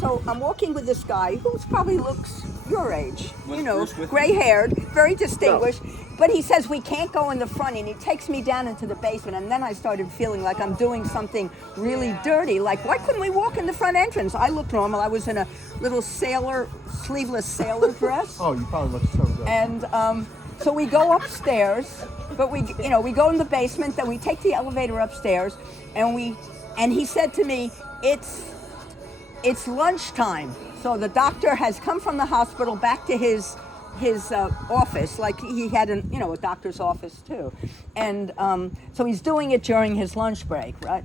so I'm walking with this guy who probably looks your age, gray-haired, very distinguished. But he says we can't go in the front, and he takes me down into the basement. And then I started feeling like I'm doing something really dirty. Like, why couldn't we walk in the front entrance? I looked normal. I was in a little sleeveless sailor dress. Oh, you probably look so good. And so we go upstairs, but we go in the basement. Then we take the elevator upstairs, and he said to me, it's lunchtime. So the doctor has come from the hospital back to his office, like he had a doctor's office too, and so he's doing it during his lunch break, right?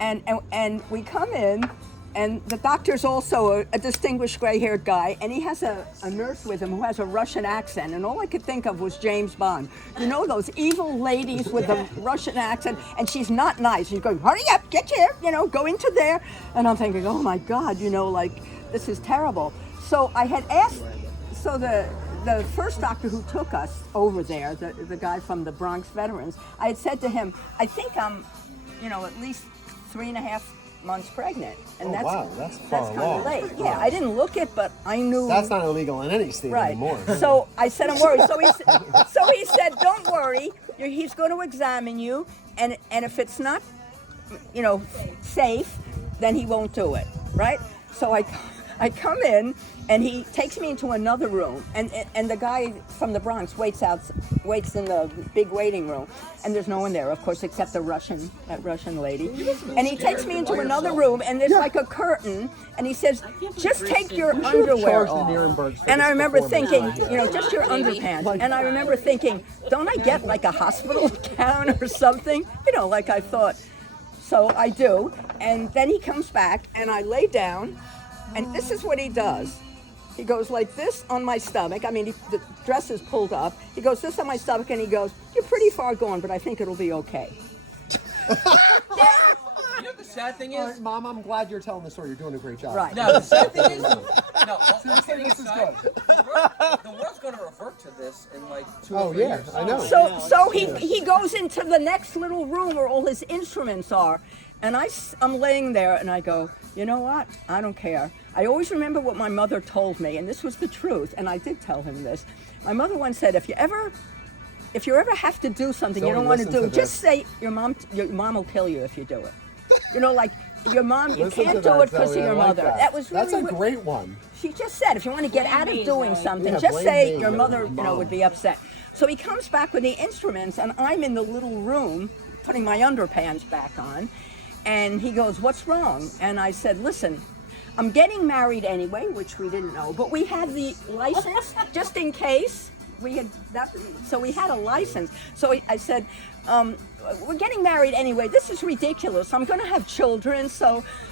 And we come in, and the doctor's also a distinguished gray-haired guy, and he has a nurse with him who has a Russian accent, and all I could think of was James Bond. You know, those evil ladies with the Russian accent, and she's not nice. She's going, hurry up, get here, go into there. And I'm thinking, oh my God, this is terrible. So I had asked, the first doctor who took us over there, the guy from the Bronx Veterans, I had said to him, I think I'm, at least 3.5 months pregnant. And that's far kind along. of late. Yeah, I didn't look it, but I knew. That's not illegal in any state anymore. So I said, I'm worried. So he said, don't worry. He's going to examine you, and if it's not, safe, then he won't do it, right? So I come in, and he takes me into another room, and the guy from the Bronx waits in the big waiting room, and there's no one there, of course, except that Russian lady. And he takes me into another room, and there's like a curtain, and he says, just take your underwear off. And I remember thinking, just your underpants. And I remember thinking, don't I get like a hospital gown or something? Like I thought. So I do, and then he comes back, and I lay down, and this is what he does. He goes like this on my stomach. I mean, the dress is pulled up. He goes this on my stomach, and he goes, you're pretty far gone, but I think it'll be okay. The sad thing is, Mom, I'm glad you're telling the story. You're doing a great job. Right. No, the sad thing is, one kidding aside, the world's going to revert to this in like 2 or 3 years. I know. So he goes into the next little room where all his instruments are, and I'm laying there, and I go, you know what? I don't care. I always remember what my mother told me, and this was the truth, and I did tell him this. My mother once said, if you ever have to do something you don't want to do, just say your mom will kill you if you do it. Like your mom, you can't do it because of your mother. That was really That's a great one. She just said, if you want to get out of doing something, just say your mother, would be upset. So he comes back with the instruments, and I'm in the little room putting my underpants back on, and he goes, what's wrong? And I said, listen, I'm getting married anyway, which we didn't know, but we had the license just in case. So we had a license. So I said, we're getting married anyway. This is ridiculous. I'm going to have children.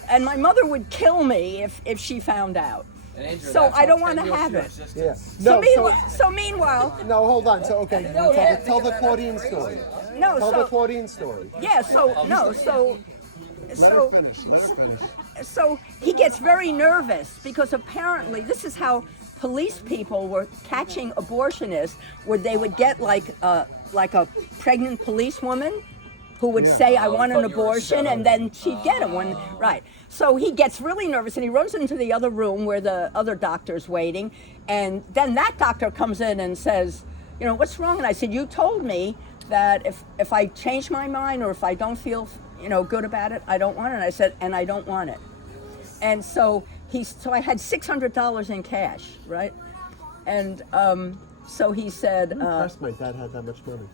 And my mother would kill me if she found out. So I don't want to have it. Yeah. So meanwhile. No, hold on. So okay, tell the Claudine story. Tell the Claudine story. Yeah. Let her finish. So he gets very nervous because apparently this is how police people were catching abortionists, where they would get like a pregnant policewoman who would say, I want an abortion, and then she'd get him right. So he gets really nervous, and he runs into the other room where the other doctor's waiting, and then that doctor comes in and says, what's wrong? And I said, you told me that if I change my mind or if I don't feel good about it, I don't want it. And I said, and I don't want it. And so I had $600 in cash, right? And so he said, I'm impressed my dad had that much money.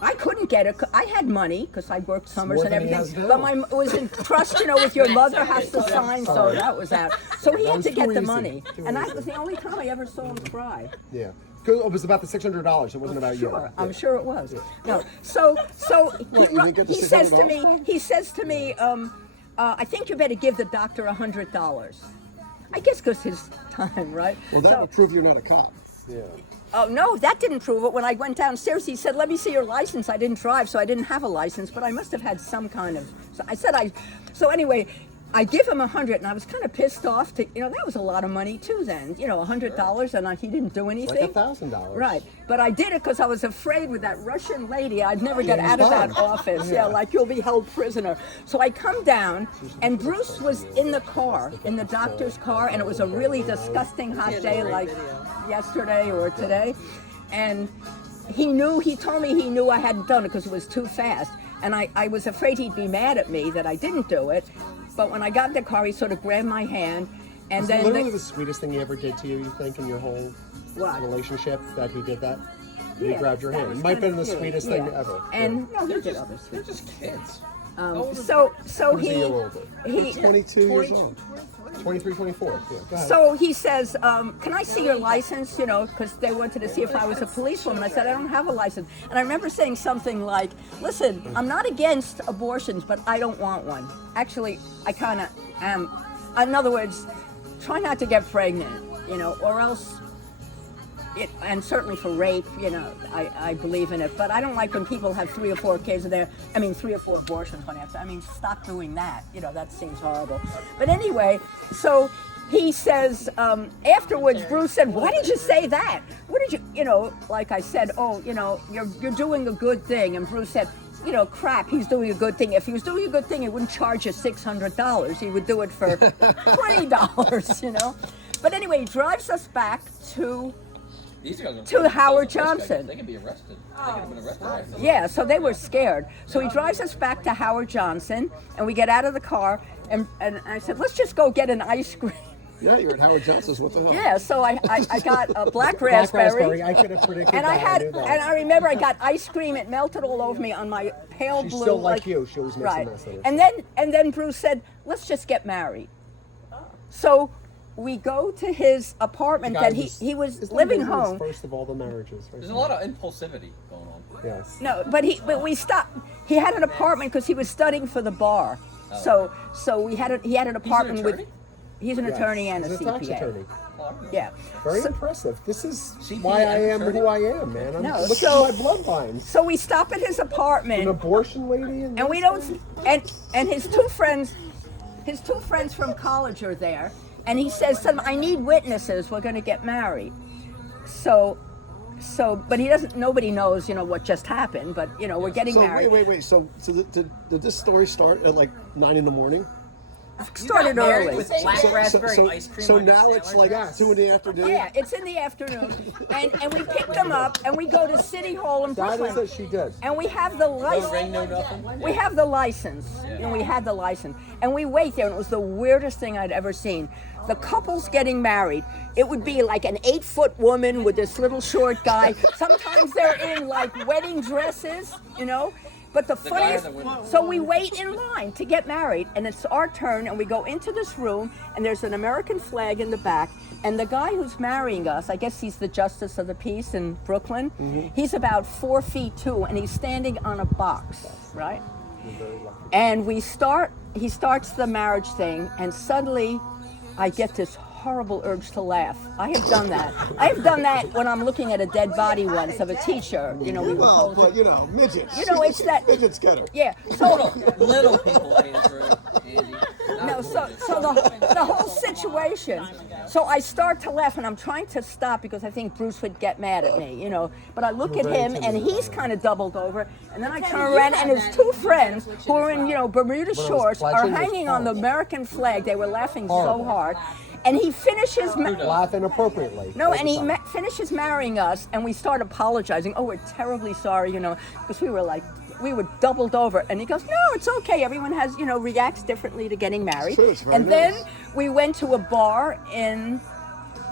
I couldn't get it. I had money because I worked summers more and than he everything. has But now. it was in trust, with your mother has to sign, so that was out. So he had to get the money. And that was the only time I ever saw him cry. Yeah. It was about the $600. It wasn't about you. I'm sure it was. No. So he says to me, I think you better give the doctor $100. I guess because his time, right? Well, that would prove you're not a cop. Yeah. Oh, no, that didn't prove it. When I went downstairs, he said, let me see your license. I didn't drive, so I didn't have a license, but I must have had some kind of... So I said, so anyway, I give him 100, and I was kind of pissed off. That was a lot of money too. Then $100, and he didn't do anything. Like $1,000. Right, but I did it because I was afraid with that Russian lady, I'd never get out of that office. Yeah, like you'll be held prisoner. So I come down, and Bruce was in the car, in the doctor's car, and it was a really disgusting hot day, like yesterday or today, and he told me he knew I hadn't done it because it was too fast. And I was afraid he'd be mad at me that I didn't do it. But when I got in the car, he sort of grabbed my hand. And then literally the sweetest thing he ever did to you think, in your whole relationship, that he did that? He grabbed your hand. It might have been the sweetest thing ever. And no, he did other They're sweet. just kids. So He's a year older. he 22 years old. 23, 24. Yeah, go ahead. So he says, can I see your license? Because they wanted to see if I was a policewoman. I said, I don't have a license. And I remember saying something like, listen, I'm not against abortions, but I don't want one. Actually, I kind of am. In other words, try not to get pregnant, or else, and certainly for rape, I believe in it. But I don't like when people have 3 or 4 kids 3 or 4 abortions one after. Stop doing that. That seems horrible. But anyway, so he says, afterwards, Bruce said, why did you say that? What did you, like I said, you're doing a good thing. And Bruce said, crap, he's doing a good thing. If he was doing a good thing, he wouldn't charge you $600. He would do it for $20, But anyway, he drives us back to Howard Johnson. They could be arrested. They could have been arrested right now. Yeah, so they were scared. So he drives us back to Howard Johnson, and we get out of the car, and I said, let's just go get an ice cream. Yeah, you're at Howard Johnson's. What the hell? Yeah, so I got a black raspberry. I could have predicted and that. And I remember I got ice cream. It melted all over me on my pale She's blue. still like you. She always makes a mess of it. And then Bruce said, let's just get married. So we go to his apartment that he was living home. First of all, the marriages. There's a lot of impulsivity going on. Yes. No, but we stopped. He had an apartment because he was studying for the bar. So he had an apartment with. He's an attorney and He's a tax CPA. attorney. Yeah. Very impressive. This is why I am who I am, man. Look at my bloodlines. So we stop at his apartment. An abortion lady, and we don't. And his two friends from college are there. And he says to them, I need witnesses. We're going to get married. So, but he doesn't. Nobody knows, what just happened. But we're getting married. Wait. So did this story start at like 9 in the morning? Started early. With black raspberry ice cream. So on your now it's like sandwich? 2 in the afternoon. Yeah, it's in the afternoon, and we pick them up, and we go to City Hall in Brooklyn. That is what she did. And we have the license. No ring, no nothing. We have the license. We had the license, and we wait there, and it was the weirdest thing I'd ever seen. The couple's getting married. It would be like an 8-foot woman with this little short guy. Sometimes they're in like wedding dresses, But the funniest, so we wait in line to get married, and it's our turn, and we go into this room, and there's an American flag in the back, and the guy who's marrying us, I guess he's the Justice of the Peace in Brooklyn, he's about 4'2", and he's standing on a box, right? And he starts the marriage thing, and suddenly I get this horrible urge to laugh. I have done that. I have done that when I'm looking at a dead body once of a teacher. We were Well, but midgets. it's that Midgets get her. Yeah. So Little people, Andrew, Andy. no. So the whole situation. So I start to laugh, and I'm trying to stop because I think Bruce would get mad at me, But I look at him, and he's kind of doubled over, and then I turn around, and his two friends who are in Bermuda shorts are hanging on the American flag. They were laughing so hard. And he finishes laughing appropriately. No, and he finishes marrying us, and we start apologizing. Oh, we're terribly sorry, because we were doubled over. And he goes, no, it's okay. Everyone has, reacts differently to getting married. Sure, it's very and nice. Then we went to a bar in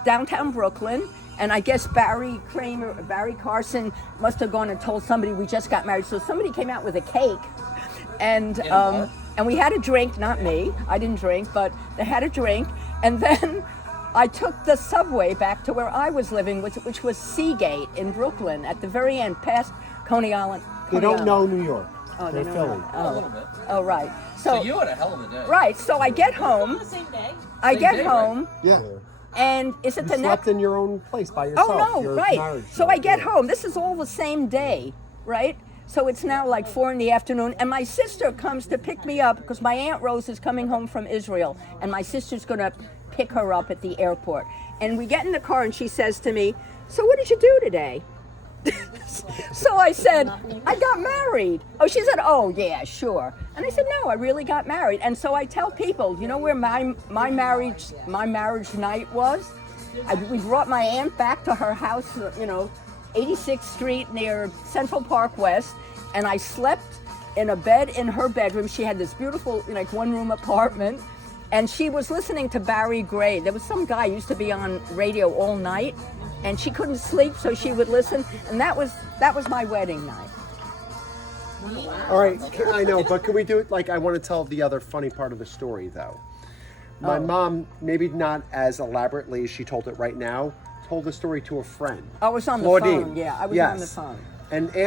downtown Brooklyn, and I guess Barry Carson must have gone and told somebody we just got married. So somebody came out with a cake, and we had a drink. Not me, I didn't drink, but they had a drink. And then I took the subway back to where I was living, which was Seagate in Brooklyn, at the very end, past Coney Island. They don't know New York. Oh, They're don't Philly. know. A little bit. Oh, right. So you had a hell of a day. Right. So I get home. Same day. I get day, home, Yeah. and is it You the slept next? in your own place by yourself. Oh no, Your right. marriage So I get yeah. home. This is all the same day, right? So it's now like 4 in the afternoon, and my sister comes to pick me up because my Aunt Rose is coming home from Israel, and my sister's going to pick her up at the airport. And we get in the car, and she says to me, "So what did you do today?" So I said, "I got married." Oh, she said, "Oh, yeah, sure." And I said, "No, I really got married." And so I tell people, you know where my marriage night was? We brought my aunt back to her house, 86th Street near Central Park West, and I slept in a bed in her bedroom. She had this beautiful, like, one-room apartment, and she was listening to Barry Gray. There was some guy who used to be on radio all night, and she couldn't sleep, so she would listen, and that was my wedding night. All right, I know, but can we do it? Like, I want to tell the other funny part of the story, though. My mom, maybe not as elaborately as she told it right now, told the story to a friend. I was on Claudine. the phone. Yeah, I was on the phone. And